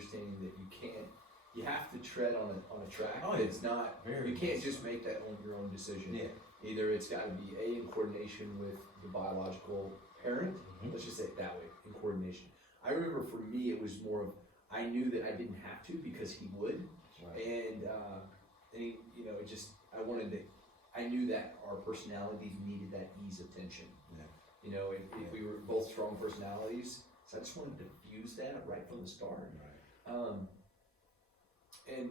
understanding that you have to tread on a track. Oh, it's not, very you can't just make that your own decision. Yeah. Either it's got to be in coordination with the biological parent, let's just say it that way, in coordination. I remember for me, it was more of, I knew that I didn't have to because he would. Right. And he, it just, I knew that our personalities needed that ease of tension. Yeah. If we were both strong personalities, so I just wanted to fuse that right from the start. Right. And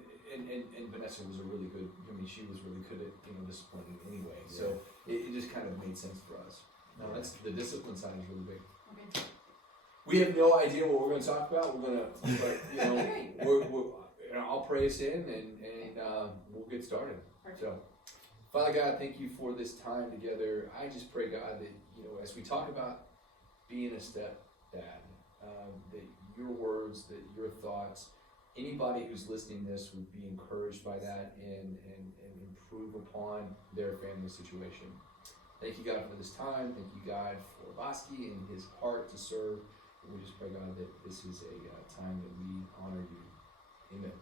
Vanessa was a really good, she was really good at, disciplining anyway. So it just kind of made sense for us. No, that's, the discipline side is really big. Okay. We have no idea what we're going to talk about. But I'll pray us in and we'll get started. So, Father God, thank you for this time together. I just pray, God, that as we talk about being a stepdad, that your words, that your thoughts, anybody who's listening to this would be encouraged by that and improve upon their family situation. Thank you, God, for this time. Thank you, God, for Bosky and his heart to serve. And we just pray, God, that this is a time that we honor you. Amen.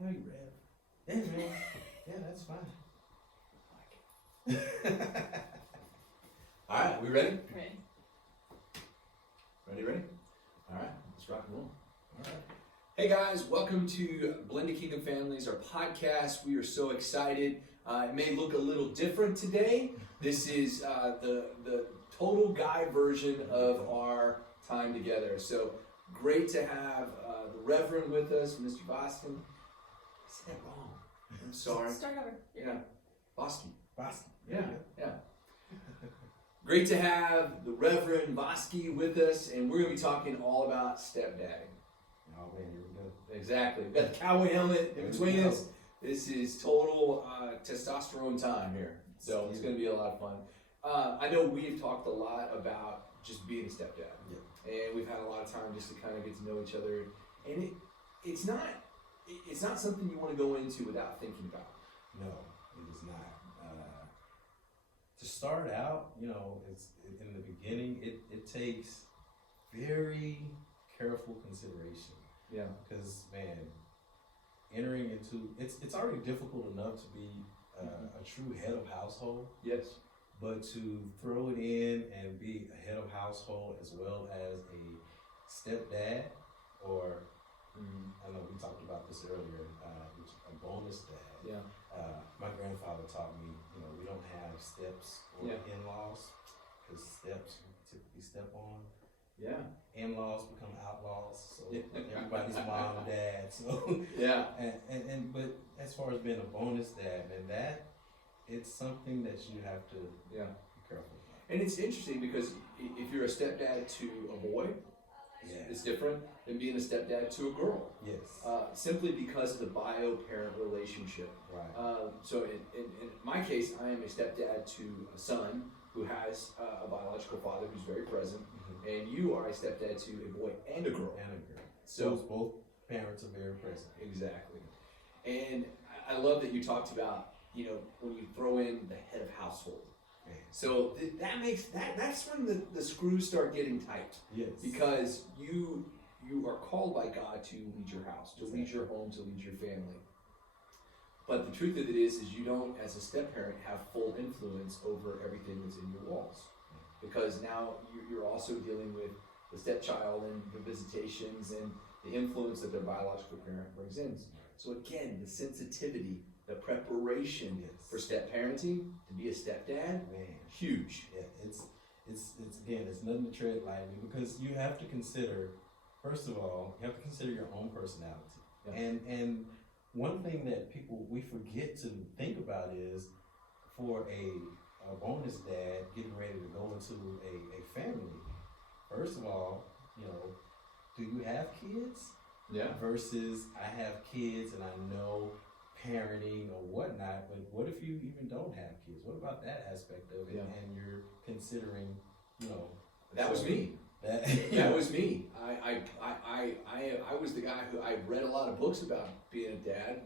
I know you read. Yeah, man. Yeah, that's fine. All right, we ready? Ready. Ready? All right, let's rock and roll. All right. Hey guys, welcome to Blended Kingdom Families, our podcast. We are so excited. It may look a little different today. This is the total guy version of our time together. So great to have the Reverend with us, Mr. Boston. I said that wrong. I'm sorry. Start over. Yeah, Boston. Boston. Yeah. Great to have the Reverend Bosky with us, and we're going to be talking all about stepdadding. Oh man, here we go. Exactly. We've got the cowboy helmet in between us. This is total testosterone time here. So it's going to be a lot of fun. I know we've talked a lot about just being a stepdad. Yeah. And we've had a lot of time just to kind of get to know each other. And it's not something you want to go into without thinking about. No, it is not. To start out, it's in the beginning. It takes very careful consideration. Yeah. Because man, entering into it's already difficult enough to be a true head of household. Yes. But to throw it in and be a head of household as well as a stepdad, or I know we talked about this earlier, a bonus dad. Yeah. My grandfather taught me, we don't have steps or in-laws, because steps we typically step on. Yeah. In-laws become outlaws, so everybody's mom and dad. So yeah. But as far as being a bonus dad, man, it's something that you have to be careful about. And it's interesting because if you're a stepdad to a boy, it's different than being a stepdad to a girl. Yes. Simply because of the bio-parent relationship. Right. So in my case, I am a stepdad to a son who has a biological father who's very present, and you are a stepdad to a boy and a girl. So both parents are very present. Exactly. And I love that you talked about, when you throw in the head of household. Man. So that's when the screws start getting tight. Yes. Because you are called by God to lead your house, to lead your home, to lead your family. But the truth of it is you don't, as a step-parent, have full influence over everything that's in your walls. Because now you're also dealing with the stepchild and the visitations and the influence that their biological parent brings in. So again, the sensitivity, the preparation for step-parenting, to be a stepdad, huge. Yeah, it's nothing to tread lightly, because you have to consider, first of all, you have to consider your own personality. Yeah. And one thing that we forget to think about is, for a bonus dad getting ready to go into a family, first of all, do you have kids? Yeah. Versus I have kids and I know parenting or whatnot, but what if you even don't have kids? What about that aspect of it? And you're considering, that was me. That was me. I was the guy who I read a lot of books about being a dad,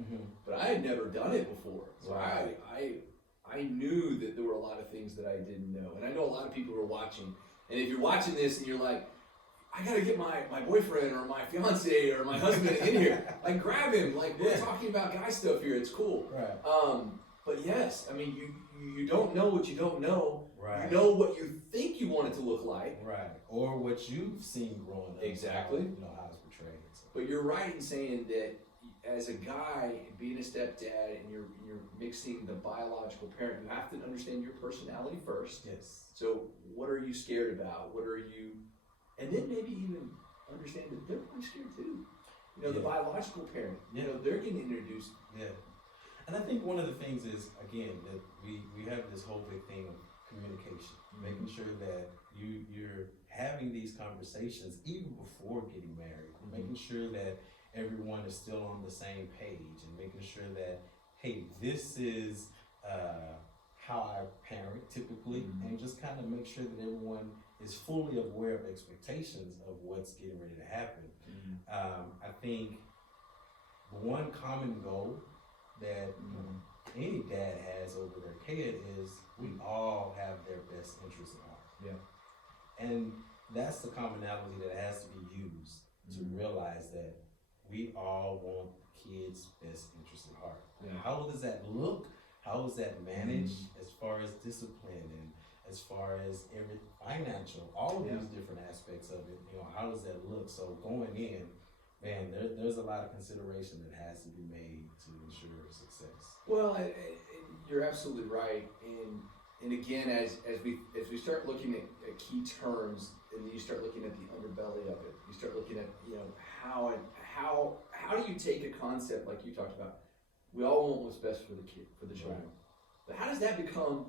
but I had never done it before. So I knew that there were a lot of things that I didn't know, and I know a lot of people who are watching. And if you're watching this and you're like, I gotta get my boyfriend or my fiance or my husband in here. Like, grab him. Like, we're talking about guy stuff here. It's cool. Right. But yes, I mean, you don't know what you don't know. Right. You know what you think you want it to look like. Right. Or what you've seen growing up. Exactly. How it's portrayed. So. But you're right in saying that as a guy, being a stepdad, and you're mixing the biological parent, you have to understand your personality first. Yes. So what are you scared about? What are you, and then maybe even understand that they're probably scared too. The biological parent. They're getting introduced. Yeah. And I think one of the things is, again, that we have this whole big thing of communication, making sure that you're having these conversations even before getting married, making sure that everyone is still on the same page, and making sure that, hey, this is how I parent typically, and just kind of make sure that everyone is fully aware of expectations of what's getting ready to happen. I think the one common goal that any dad has over their kid is we all have their best interests at heart. Yeah. And that's the commonality that has to be used to realize that we all want kids' best interests at heart. Yeah. How does that look? How is that managed as far as discipline and as far as every financial, all of these different aspects of it, how does that look? So going in, man, there's a lot of consideration that has to be made to ensure success. Well, and you're absolutely right. And again, as we start looking at key terms, and then you start looking at the underbelly of it, you start looking at how do you take a concept like you talked about? We all want what's best for the kid, for the child. But how does that become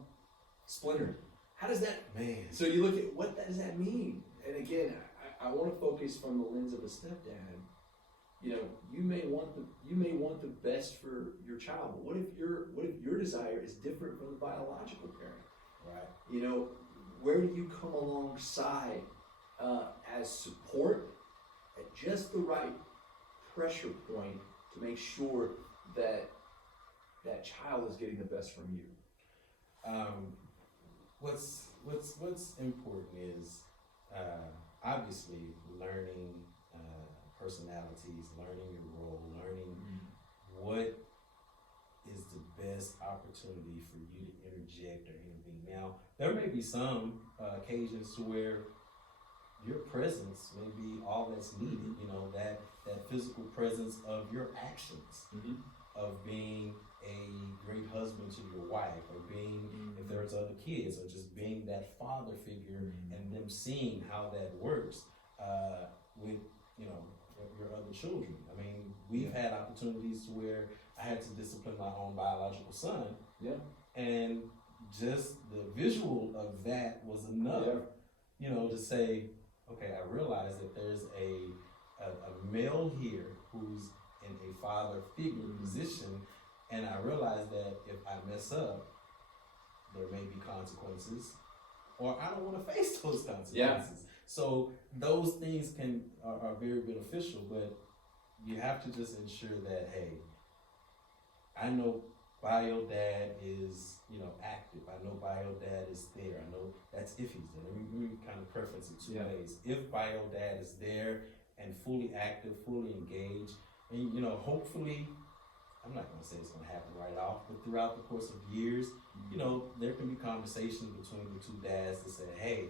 splintered? How does that? Man. So you look at what does that mean? And again, I want to focus from the lens of a stepdad. You may want the best for your child, but what if your desire is different from the biological parent? Right. Where do you come alongside as support at just the right pressure point to make sure that that child is getting the best from you? What's important is obviously learning personalities, learning your role, learning what is the best opportunity for you to interject or intervene. Now, there may be some occasions to where your presence may be all that's needed, that physical presence of your actions, of being a great husband to your wife, or being, if there's other kids, or just being that father figure and them seeing how that works with, your other children. I mean, we've had opportunities to where I had to discipline my own biological son. Yeah. And just the visual of that was enough, to say, okay, I realize that there's a male here who's in a father figure position, and I realize that if I mess up, there may be consequences, or I don't want to face those consequences. Yeah. So those things are very beneficial, but you have to just ensure that, hey, I know bio dad is, active. I know bio dad is there. I know that's if he's there. Let me kind of preference it two ways. If bio dad is there and fully active, fully engaged, and hopefully, I'm not going to say it's going to happen right off, but throughout the course of years, there can be conversations between the two dads to say, hey,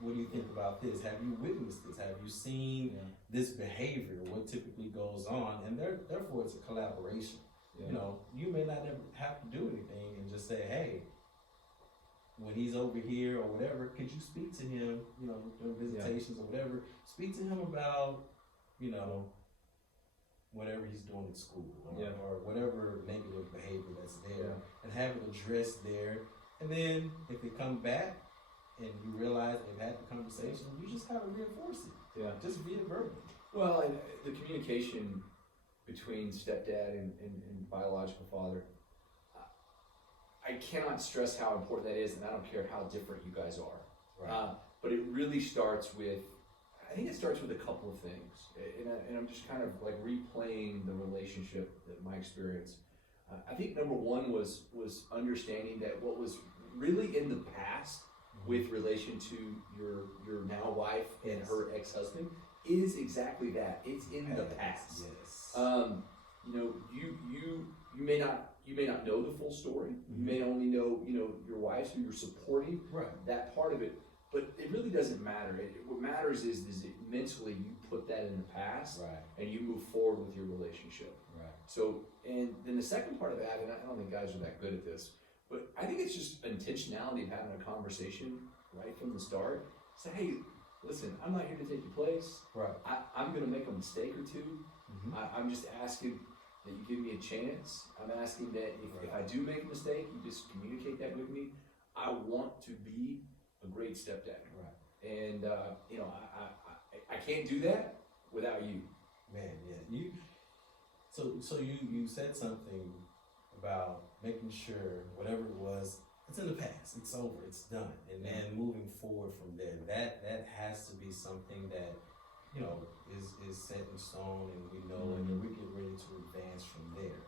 what do you think about this? Have you witnessed this? Have you seen this behavior? What typically goes on? And therefore, it's a collaboration. Yeah. You may not ever have to do anything and just say, hey, when he's over here or whatever, could you speak to him, during visitations or whatever, speak to him about, whatever he's doing at school or whatever negative behavior that's there, and have it addressed there. And then if it comes back and you realize they've had the conversation, you just kind of reinforce it. Yeah. Just via verbal. Well, and the communication between stepdad and biological father, I cannot stress how important that is, and I don't care how different you guys are. Right. But it really starts with, I think it starts with a couple of things, and I'm just kind of like replaying the relationship, my experience. I think number one was understanding that what was really in the past with relation to your now wife and her ex-husband is exactly that. It's in the past. Yes. You know, you may not know the full story. You may only know, you know, your wife who you're supporting, that part of it. But it really doesn't matter. What matters is that mentally you put that in the past, and you move forward with your relationship. So, and then the second part of that, and I don't think guys are that good at this, but I think it's just intentionality of having a conversation right from the start. Say, hey, listen, I'm not here to take your place. I'm going to make a mistake or two. I'm just asking that you give me a chance. I'm asking that if I do make a mistake, you just communicate that with me. I want to be a great stepdad. And, you know, I can't do that without you. Man, yeah. So you said something about making sure whatever it was, it's in the past, it's over, it's done, and then moving forward from there. That has to be something that, you know, is set in stone, and we know, and then we get ready to advance from there.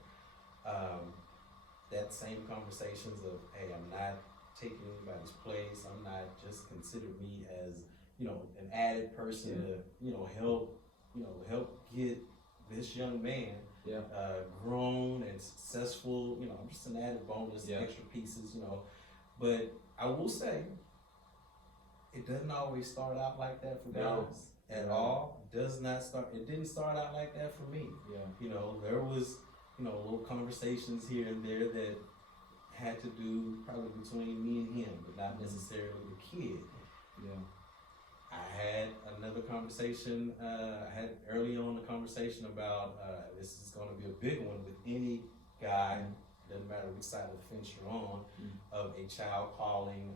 That same conversations of, hey, I'm not taking anybody's place. I'm not just consider me as, you know, an added person to, you know, help get this young man grown and successful. You know, I'm just an added bonus, extra pieces, you know. But I will say, it doesn't always start out like that for guys at all. It didn't start out like that for me. You know, there was, you know, little conversations here and there that had to do probably between me and him, but not necessarily the kid. I had another conversation, I had early on a conversation about, this is going to be a big one with any guy, doesn't matter which side of the fence you're on, of a child calling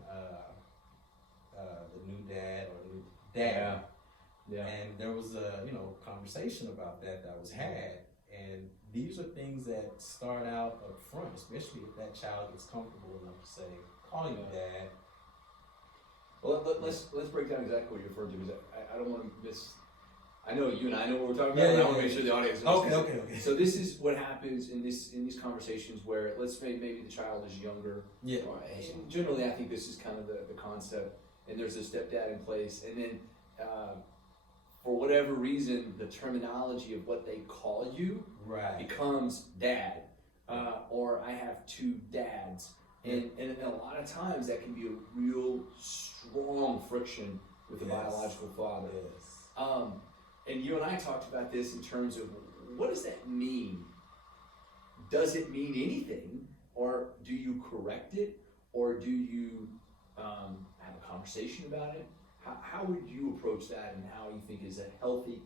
the new dad or the new dad. And there was a, you know, conversation about that was had, and these are things that start out up front, especially if that child gets comfortable enough to say, call you dad. Well, let's break down exactly what you're referring to, because I don't want to miss. I know you and I know what we're talking about. I want to make sure the audience knows. Okay. So this is what happens in these conversations where, let's say maybe the child is younger. And generally, I think this is kind of the concept. And there's a stepdad in place, and then for whatever reason, the terminology of what they call you becomes dad, or I have two dads. And a lot of times that can be a real strong friction with the biological father. And you and I talked about this in terms of, what does that mean? Does it mean anything? Or do you correct it? Or do you have a conversation about it? How would you approach that, and how you think is a healthy,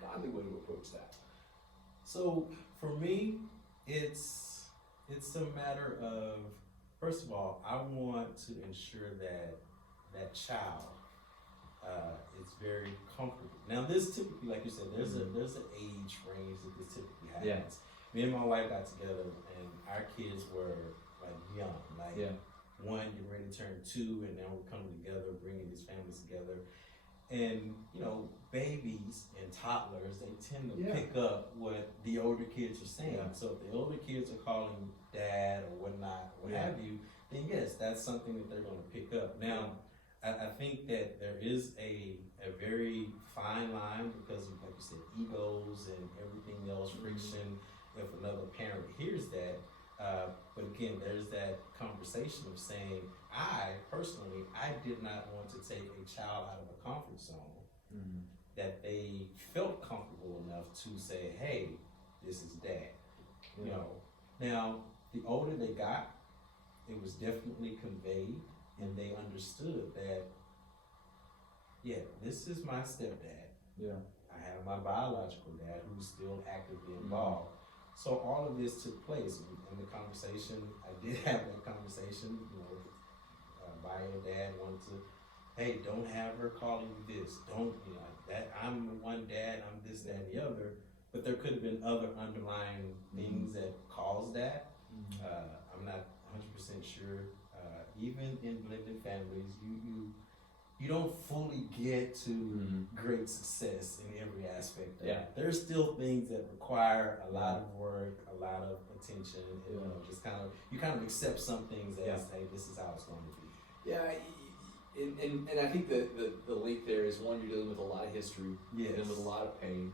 godly way to approach that? So for me, it's a matter of, first of all, I want to ensure that child is very comfortable. Now, this typically, like you said, there's an age range that this typically happens. Me and my wife got together, and our kids were like young, one getting ready to turn 2, and now we're coming together, bringing these families together. And, you know, babies and toddlers, they tend to pick up what the older kids are saying. So if the older kids are calling dad or whatnot, what have you, then yes, that's something that they're going to pick up. Now, I think that there is a very fine line, because of, like you said, egos and everything else, friction, if another parent hears that. But again, there's that conversation of saying, I personally did not want to take a child out of a comfort zone, that they felt comfortable enough to say, hey, this is dad. You know, now the older they got, it was definitely conveyed, and they understood that, this is my stepdad. I have my biological dad who's still actively involved. So all of this took place in the conversation. I did have that conversation, you know, bio dad wanted to, hey, don't have her calling you this. Don't, you know, that I'm one dad, I'm this, that, and the other. But there could have been other underlying things that caused that. I'm not 100% sure. Even in blended families, you don't fully get to great success in every aspect of it. There's still things that require a lot of work, a lot of attention, and, you know, just you kind of accept some things as, hey, this is how it's going to be. and I think the link there is, one, you're dealing with a lot of history, Yes. you're dealing with a lot of pain.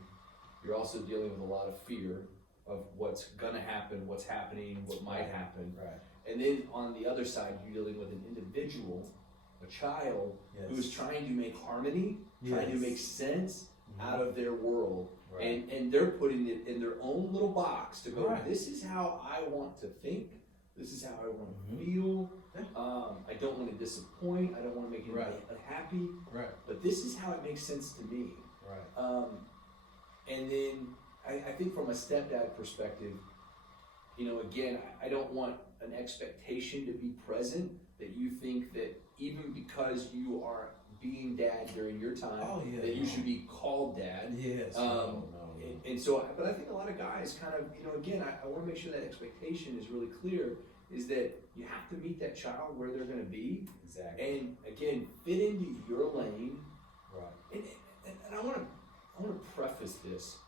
You're also dealing with a lot of fear of what's gonna happen, what's happening, what might happen. Right. And then on the other side, you're dealing with an individual, a child, Yes. who is trying to make harmony, trying to Yes. make sense Mhm. out of their world. Right. And they're putting it in their own little box to go, Right. this is how I want to think, this is how I want to Mhm. feel. Yeah. I don't want to disappoint, I don't want to make anybody Right. unhappy, Right. but this is how it makes sense to me. Right. And then I think from a stepdad perspective, again, I don't want an expectation to be present that you think that even because you are being dad during your time, Oh, yeah, that you no. should be called dad. Yes. No. No. And so, but I think a lot of guys kind of, again, I want to make sure that expectation is really clear, is that you have to meet that child where they're going to be, Exactly. and again, fit into your lane. Right. And I want to preface this.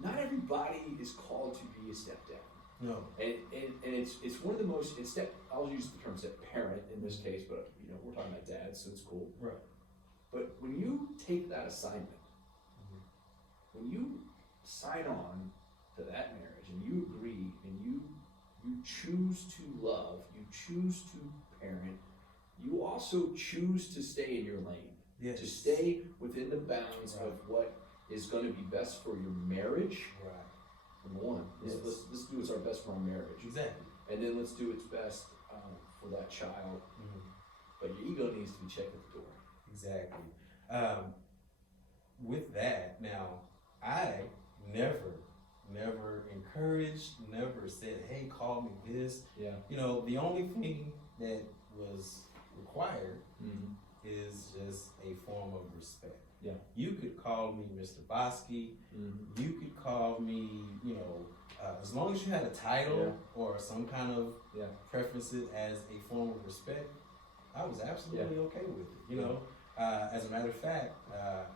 Not everybody is called to be a stepdad. No. And it's one of the most, I'll use the term step parent in this case, but we're talking about dads, so it's cool. Right. But when you take that assignment, Mhm. when you sign on to that marriage and you agree and you choose to love, you choose to parent, you also choose to stay in your lane, Yes. to stay within the bounds Right. of what is going to be best for your marriage. Right. Number one, Yes. let's do what's our best for our marriage, Exactly. and then let's do what's best for that child. Mhm. But your ego needs to be checked at the door. Exactly. With that, now, I never encouraged, never said, hey, call me this. Yeah. The only thing that was required Mm-hmm. is just a form of respect. Yeah. You could call me Mr. Bosky. Mm-hmm. You could call me, as long as you had a title or some kind of preferences as a form of respect, I was absolutely okay with it. As a matter of fact,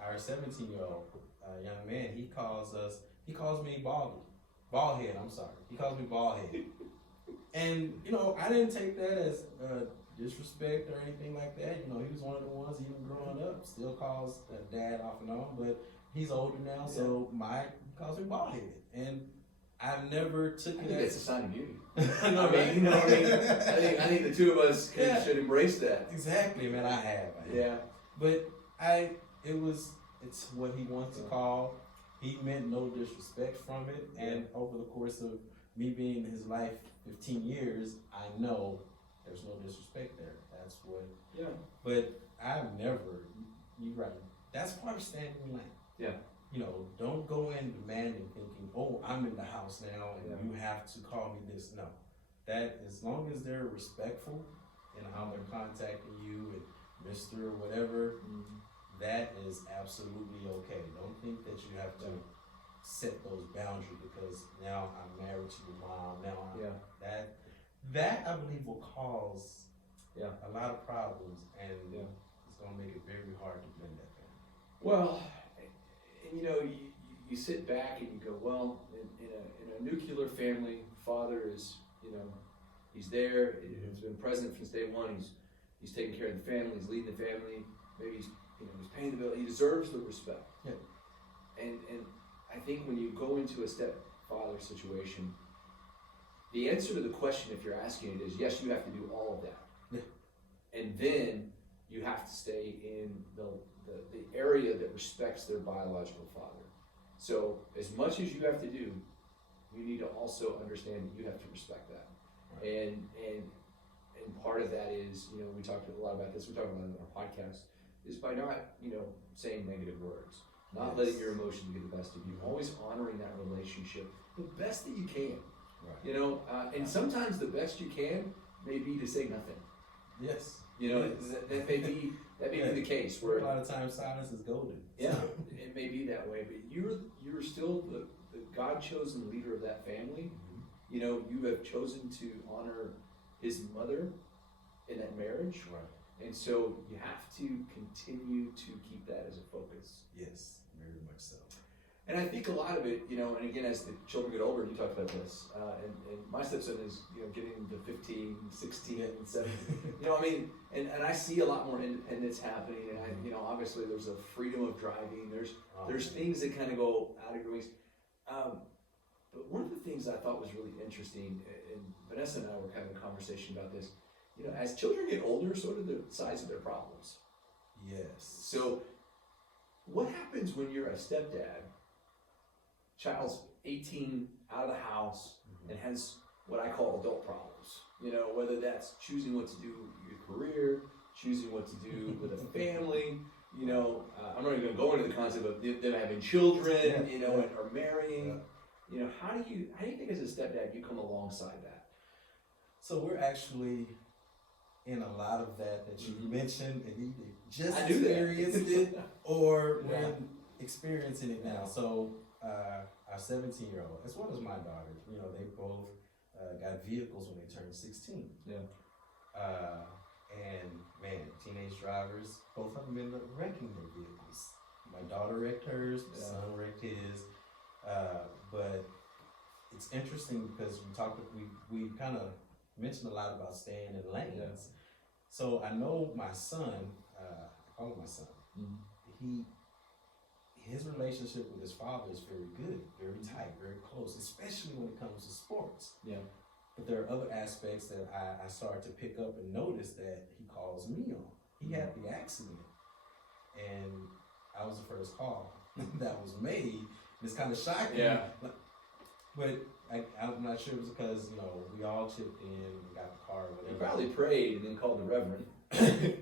our 17-year-old young man, he calls me bald head. I'm sorry. He calls me bald head. And, I didn't take that as disrespect or anything like that. He was one of the ones, even growing up, still calls dad off and on, but he's older now, so he calls me bald head. And I've never took I it think as that's a sign of beauty. I know, right? I think the two of us should embrace that. Exactly, man. I have. Yeah. But it's what he wants to call. He meant no disrespect from it. And over the course of me being in his life 15 years, I know there's no disrespect there. That's what. Yeah. But I've never, you're right. That's why I'm standing in line. Yeah. Don't go in demanding, thinking, oh, I'm in the house now and you have to call me this. No. That, as long as they're respectful in how they're contacting you and Mr. or whatever, that is absolutely okay. Don't think that you have to set those boundaries because now I'm married to your mom. Now that I believe will cause a lot of problems, and it's gonna make it very hard to blend that family. Well, and you sit back and you go, well, in a nuclear family, father is, he's there. He's been present since day one. He's taking care of the family. He's leading the family. Maybe he's paying the bill. He deserves the respect. Yeah. And I think when you go into a stepfather situation, the answer to the question, if you're asking it, is yes, you have to do all of that. Yeah. And then you have to stay in the area that respects their biological father. So as much as you have to do, you need to also understand that you have to respect that. Right. And part of that is, we talked a lot about this, we talked about it in our podcast, is by not, saying negative words, not letting your emotions get the best of you, always honoring that relationship the best that you can. Right. And sometimes the best you can may be to say nothing. Yes. That may be the case where a lot of times silence is golden. Yeah, it may be that way, but you're still the God chosen leader of that family. Mm-hmm. You have chosen to honor his mother in that marriage. Right. And so you have to continue to keep that as a focus. Yes, very much so. And I think a lot of it, and again, as the children get older, you talked about this, and my stepson is, getting into 15, 16, 17, and I see a lot more independence happening, and obviously there's a freedom of driving, there's things that kind of go out of your ways. But one of the things I thought was really interesting, and Vanessa and I were having a conversation about this, as children get older, so do the size of their problems. Yes. So what happens when you're a stepdad, child's 18, out of the house, and has what I call adult problems? Whether that's choosing what to do with your career, choosing what to do with a family, I'm not even going to go into the concept of them having children, or marrying. How do you think as a stepdad you come alongside that? So we're actually in a lot of that you mentioned, and either just I knew experienced it or we're experiencing it now. So our 17-year-old, as well as my daughter, they both got vehicles when they turned 16. Yeah. And man, teenage drivers, both of them ended up wrecking their vehicles. My daughter wrecked hers, my son wrecked his. But it's interesting because we kind of mentioned a lot about staying in lanes. Yeah. So I know my son, I call him my son, his relationship with his father is very good, very tight, very close, especially when it comes to sports. Yeah. But there are other aspects that I started to pick up and notice that he calls me on. He had the accident, and I was the first call that was made. It's kind of shocking. Yeah. But I'm not sure it was because, we all chipped in, we got the car, whatever. You probably prayed and then called the reverend.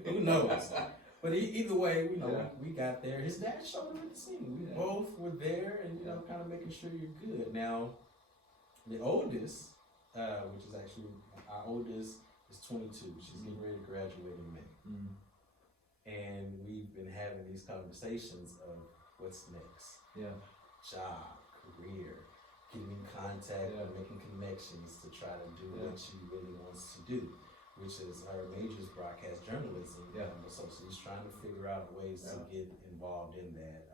Who knows? But either way, we got there. His dad showed him at the scene. We both were there and, kind of making sure you're good. Now, the oldest, which is actually, our oldest is 22. She's getting ready to graduate in May. Mm-hmm. And we've been having these conversations of what's next. Yeah. Job, career, getting in contact and making connections to try to do what she really wants to do, which is her major is broadcast journalism. Yeah. So she's trying to figure out ways to get involved in that.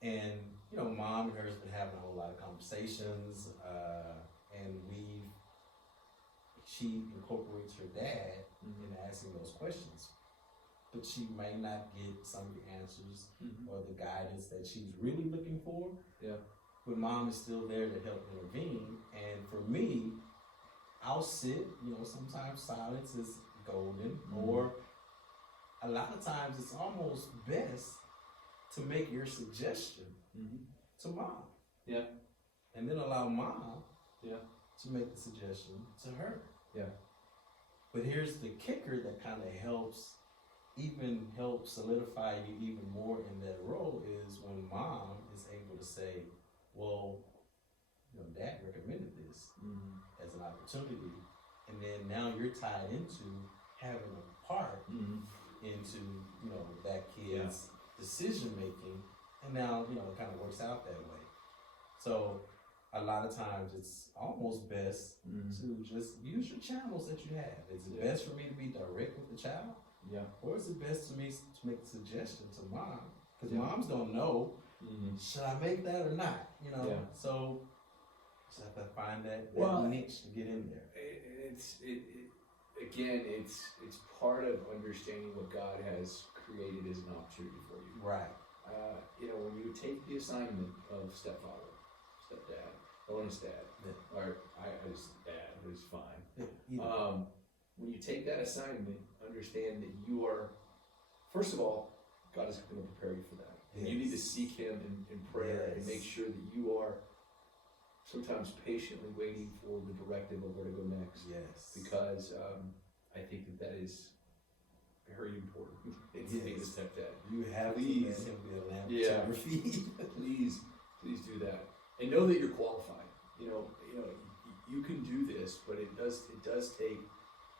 And, Mom and her has been having a whole lot of conversations, and she incorporates her dad in asking those questions. But she may not get some of the answers or the guidance that she's really looking for. Yeah. But Mom is still there to help intervene. And for me, I'll sit, sometimes silence is golden, or a lot of times it's almost best to make your suggestion to Mom. Yeah. And then allow Mom to make the suggestion to her. Yeah. But here's the kicker that kind of helps solidify you even more in that role is when Mom is able to say, well, Dad recommended this as an opportunity, and then now you're tied into having a part into that kid's decision making, and now it kind of works out that way. So a lot of times it's almost best to just use your channels that you have. Is it best for me to be direct with the child? Yeah. Or is it best for me to make a suggestion to Mom? Because moms don't know, should I make that or not? So just have to find that niche to get in there. It's part of understanding what God has created as an opportunity for you. Right. When you take the assignment of stepfather, stepdad, bonus dad, or I just dad, who's fine. When you take that assignment, understand that you are, first of all, God is going to prepare you for that. Yes. You need to seek Him in prayer and make sure that you are sometimes patiently waiting for the directive of where to go next. Yes. Because I think that is very important. It's being a stepdad. You have to let Him be a lamp to your feet. Please do that, and know that you're qualified. You can do this, but it does take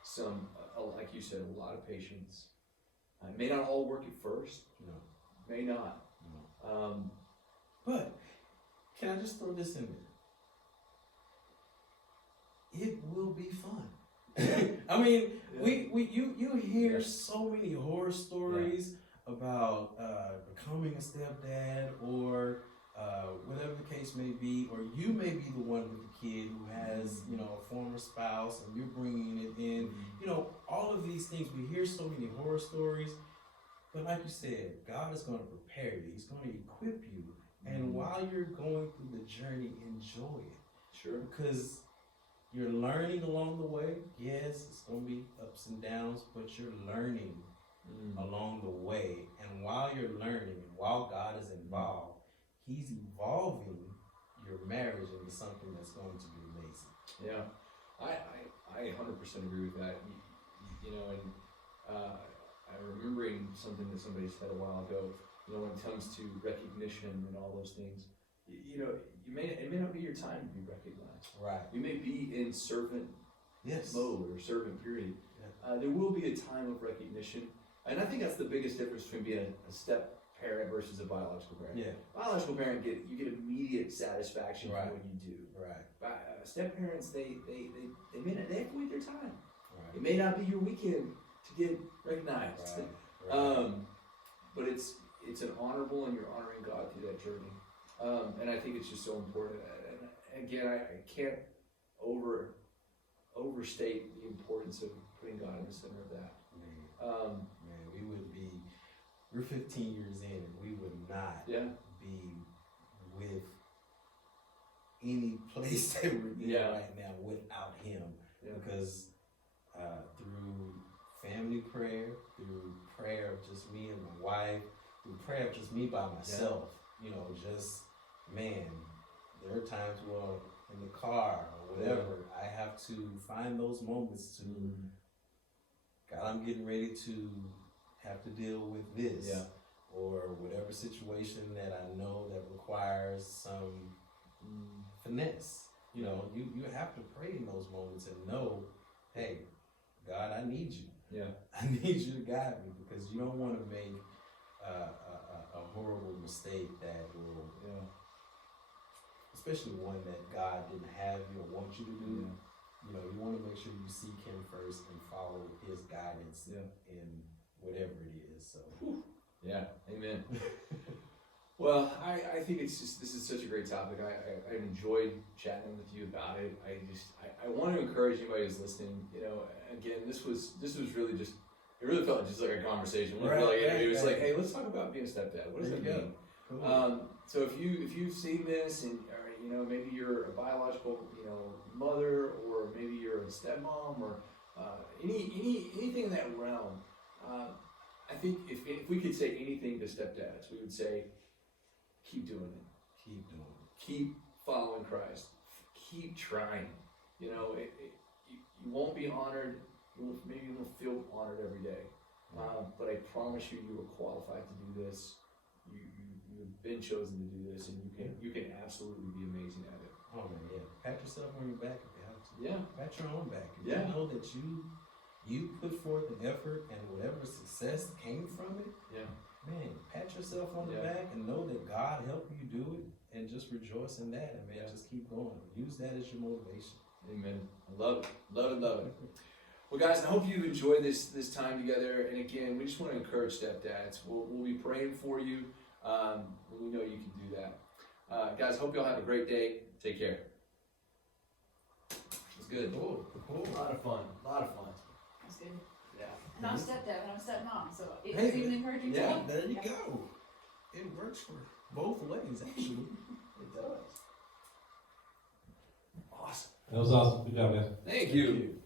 some, like you said, a lot of patience. It may not all work at first. No. May not. No. But can I just throw this in there? It will be fun. I mean, you hear so many horror stories about becoming a stepdad or whatever the case may be, or you may be the one with the kid who has, you know, a former spouse and you're bringing it in. You know, all of these things, we hear so many horror stories, but like you said, God is going to prepare you. He's going to equip you. And while you're going through the journey, enjoy it. Sure. Because you're learning along the way. Yes, it's going to be ups and downs, but you're learning along the way. And while you're learning, and while God is involved, He's evolving your marriage into something that's going to be amazing. Yeah, I 100% agree with that. You know, and I'm remembering something that somebody said a while ago. You know, when it comes to recognition and all those things, you know, it may not be your time to be recognized. Right. You may be in servant mode or servant period. Yeah. There will be a time of recognition, and I think that's the biggest difference between being a step parent versus a biological parent. Yeah. Biological parent you get immediate satisfaction from what you do. Right. Step parents they may not, they have to wait their time. Right. It may not be your weekend to get recognized. Right. But it's an honorable, and you're honoring God through that journey. And I think it's just so important. And again, I can't overstate the importance of putting God in the center of that. Man, we're 15 years in, and we would not be with any place that we're in right now without Him. Because through family prayer, through prayer of just me and my wife, through prayer of just me by myself, you know, just, man, there are times where in the car or whatever, I have to find those moments to, God, I'm getting ready to have to deal with this, or whatever situation that I know that requires some finesse. You know, you have to pray in those moments and know, hey, God, I need you. Yeah, I need you to guide me, because you don't want to make a horrible mistake that will, especially one that God didn't have you or want you to do. You know, you want to make sure you seek Him first and follow His guidance in whatever it is. So, amen. Well, I think this is such a great topic. I enjoyed chatting with you about it. I want to encourage anybody who's listening. You know, again, this was really just, it really felt just like a conversation. It was like, hey, let's talk about being a stepdad. What does that mean? Cool. So if you've seen this, and you know, maybe you're a biological, you know, mother, or maybe you're a stepmom, or anything in that realm, I think if we could say anything to stepdads, we would say, keep doing it. Keep doing it. Keep following Christ. Keep trying. You know, you won't be honored. Maybe you won't feel honored every day. But I promise you, you are qualified to do this. You've been chosen to do this, and you can absolutely be amazing at it. Oh man, yeah. Pat yourself on your back if you have to. Yeah. Pat your own back. If you know that you put forth the effort, and whatever success came from it, man, pat yourself on the back and know that God helped you do it, and just rejoice in that, and man, just keep going. Use that as your motivation. Amen. I love it. Love it. Well, guys, I hope you've enjoyed this time together. And again, we just want to encourage stepdads. We'll be praying for you. We know you can do that. Guys, hope y'all have a great day. Take care. It's good. Cool. A lot of fun. That's good. Yeah. And I'm stepdad and I'm stepmom, so it's Hey, even encouraging yeah. too. There you go. It works for both ways, actually. It does. Awesome. That was awesome. Good job, guys. Thank you.